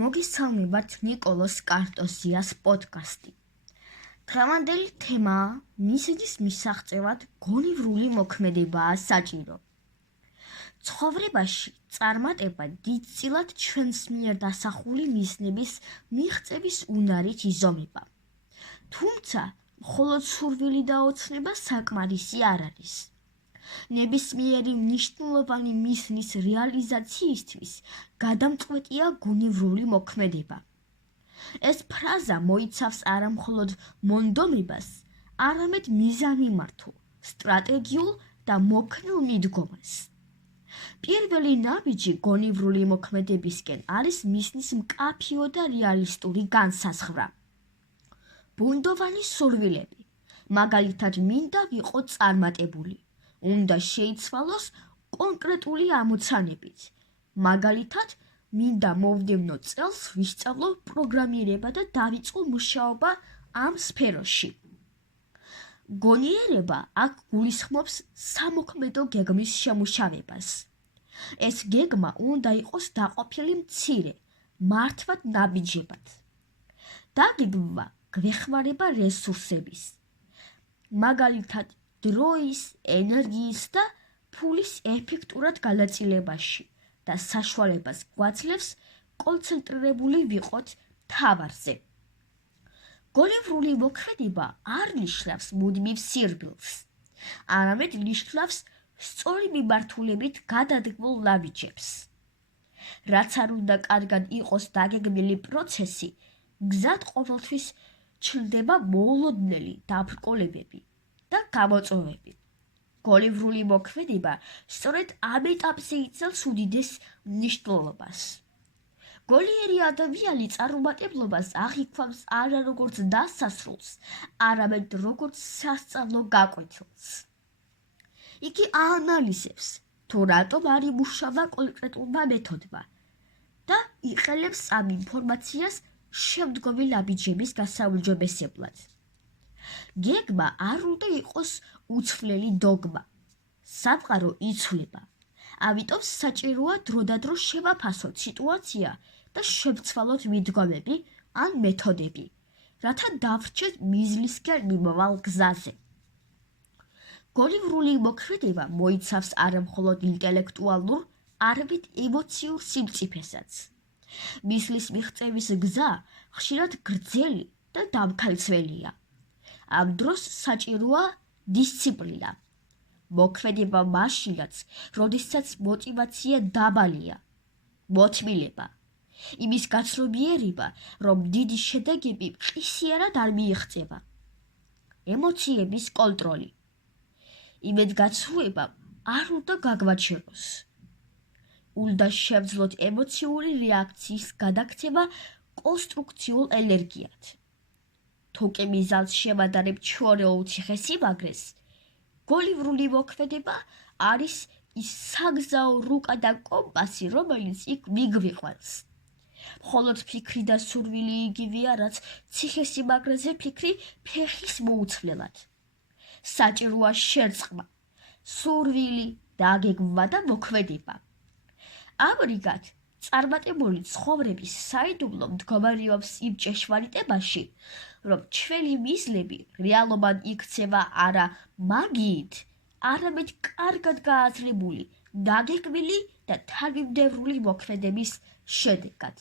მოგესალმებათ ნიკოლოს კარტოზიას პოდკასტი. დღევანდელი თემაა მიზნის მისაღწევად გონივრული მოქმედებაა საჭირო. ცხოვრებაში წარმატება დიდწილად ჩვენს მიერ დასახული მიზნების მიღწევის უნარით იზომება. თუმცა, მხოლოდ სურვილი და ოცნება საკმარისი არ არის. ნებისმიერი მნიშვნელოვანი მიზნის რეალიზაციისთვის გადამწყვეტია გონივრული მოქმედება. ეს ფრაზა მოიცავს არა მხოლოდ მონდომებას, არამედ მიზანმიმართულ, სტრატეგიულ და მოქნილ მიდგომას. პირველი ნაბიჯი გონივრული მოქმედებისკენ არის მიზნის მკაფიო და რეალისტური განსაზღვრა. ბუნდოვანი სურვილები, მაგალითად მინდა ვიყო წარმატებული, უნდა შეიცვალოს კონკრეტული ამოცანებით. მაგალითად, მინდა მომდევნო წელს ვისწავლო პროგრამირება და დავიწყო მუშაობა ამ სფეროში. გონიერება აქ გულისხმობს სამოქმედო გეგმის შემუშავებას. ეს გეგმა უნდა იყოს დაყოფილი მცირე, მართვად ნაბიჯებად. დაგეგმვა გვეხმარება რესურსების, მაგალითად დროის, ენერგიის და ფულის ეფექტურად განაწილებაში და საშუალებას გვაძლევს კონცენტრირებული ვიყოთ მთავარზე. გონივრული მოქმედება არ ნიშნავს მუდმივ სირბილს, არამედ ნიშნავს სწორი მიმართულებით გადადგმულ ნაბიჯებს. რაც არ უნდა კარგად იყოს დაგეგმილი პროცესი, გზად ყოველთვის ჩნდება მოულოდნელი დაბრკოლებები და გამოწვევები. გონივრული მოქმედება სწორედ ამ ეტაპზე იძლევის უდიდეს მნიშვნელობას. გონიერი ადამიანი წარუმატებლობას აღიქვამს არა როგორც დასასრულს, არამედ როგორც სასწავლო გაკვეთილს. იგი აანალიზებს, თუ რატომ არ იმუშავა კონკრეტულმა მეთოდმა და იყენებს ამ ინფორმაციას შემდგომი ნაბიჯების გასაუმჯობესებლად. გეგმა არ უნდა იყოს უცვლელი დოგმა. სამყარო იცვლება, ამიტომ საჭიროა დროდადრო შევაფასოთ სიტუაცია და შევცვალოთ მიდგომები ან მეთოდები, რათა დავრჩეთ მიზნისკენ მიმავალ გზაზე. გონივრული მოქმედება მოიცავს არა მხოლოდ ინტელექტუალურ, არამედ ემოციურ სიმწიფესაც. მიზნის მიღწევის გზა ხშირად გრძელი და დამქალცველია. ამ დროს საჭიროა დისციპლინა. მოქმედება მაშინაც, როდესაც მოტივაცია დაბალია, მოთმილება, იმის გაცნობიერება, რომ დიდი შედეგები მყისიერად არ მიიღწევა. ემოციების კონტროლი. იმედგაცრუება არ უნდა გაგვაჩეროს. უნდა შევძლოთ ემოციური რეაქციის გადაქცევა კონსტრუქციულ ენერგიად. თუკი მიზანს შევადარებთ ჩვეულებრივ ციხესიმაგრეს, გონივრული მოქმედება არის ის საგზაო რუკა და კომპასი, რომელიც იქ მიგვიყვანს. მხოლოდ ფიქრი და სურვილი იგივეა, რაც ციხესიმაგრეზე ფიქრი ფეხის მოუცვლელად. საჭიროა შერწყმა, სურვილი, დაგეგმვა და მოქმედება. ამრიგად, წარმატებული ცხოვრების საიდუმლო მდგომარეობს იმ ჭეშმარიტებაში, რომ ჩვენი მიზნები რეალობად იქცევა არა მაგიით, არამედ კარგად გააზრებული, დაგეგმილი და თანმიმდევრული მოქმედების შედეგად.